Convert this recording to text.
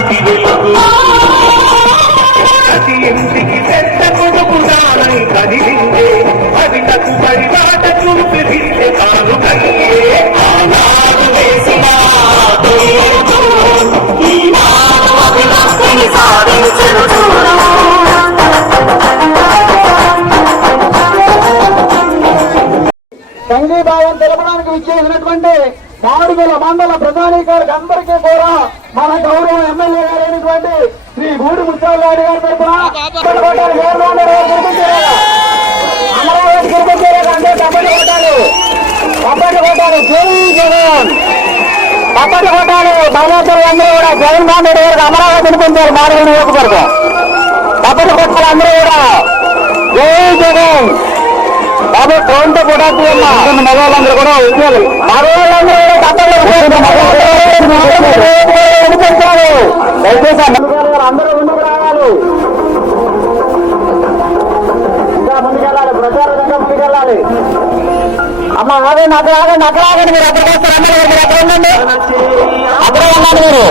కాంతి వెలుగు ప్రతి ఇంటికి పెద్ద కొడుకుదానై కదిలిందే కవితకు పరిబాట చూపి విద్య కాను కయ్యే ఆనాడు వేసిన ఈనాడు అభిలాషని సాధించను సంఘీభావం తెలపడానికి విచ్చేసినటువంటి మాడుగుల మండల ప్రధానికారికి అందరికీ కూడా మన గౌరవ ఎమ్మెల్యే గారైనటువంటి శ్రీ గూడి ముత్యాలరెడ్డి గారి తరఫున అమరావతి గిరికొచ్చేలాగా అంటే తప్పటి కొట్టాలి జై జగన్ తప్పటి కొట్టాలి భగవంతులు అందరూ కూడా జగన్మోహన్ రెడ్డి గారికి అమరావతి అనిపించారు మాడుగుల నియోజకవర్గం తప్పటి కొట్టాలి అందరూ కూడా జై జగన్ బాబు ఫోన్ తో కూడా మగవాళ్ళందరూ కూడా వచ్చేయాలి మగవాళ్ళందరూ దయచేసి అందరూ ముందుకు రావాలి ఇంకా ముందుకెళ్ళాలి ప్రచారం ఇంకా ముందుకెళ్ళాలి అమ్మ ఆగండి అక్కడ ఆగండి మీరు అక్కడికి వస్తారు అందరూ మీరు అక్కడ ఉండండి అక్కడ ఉండండి మీరు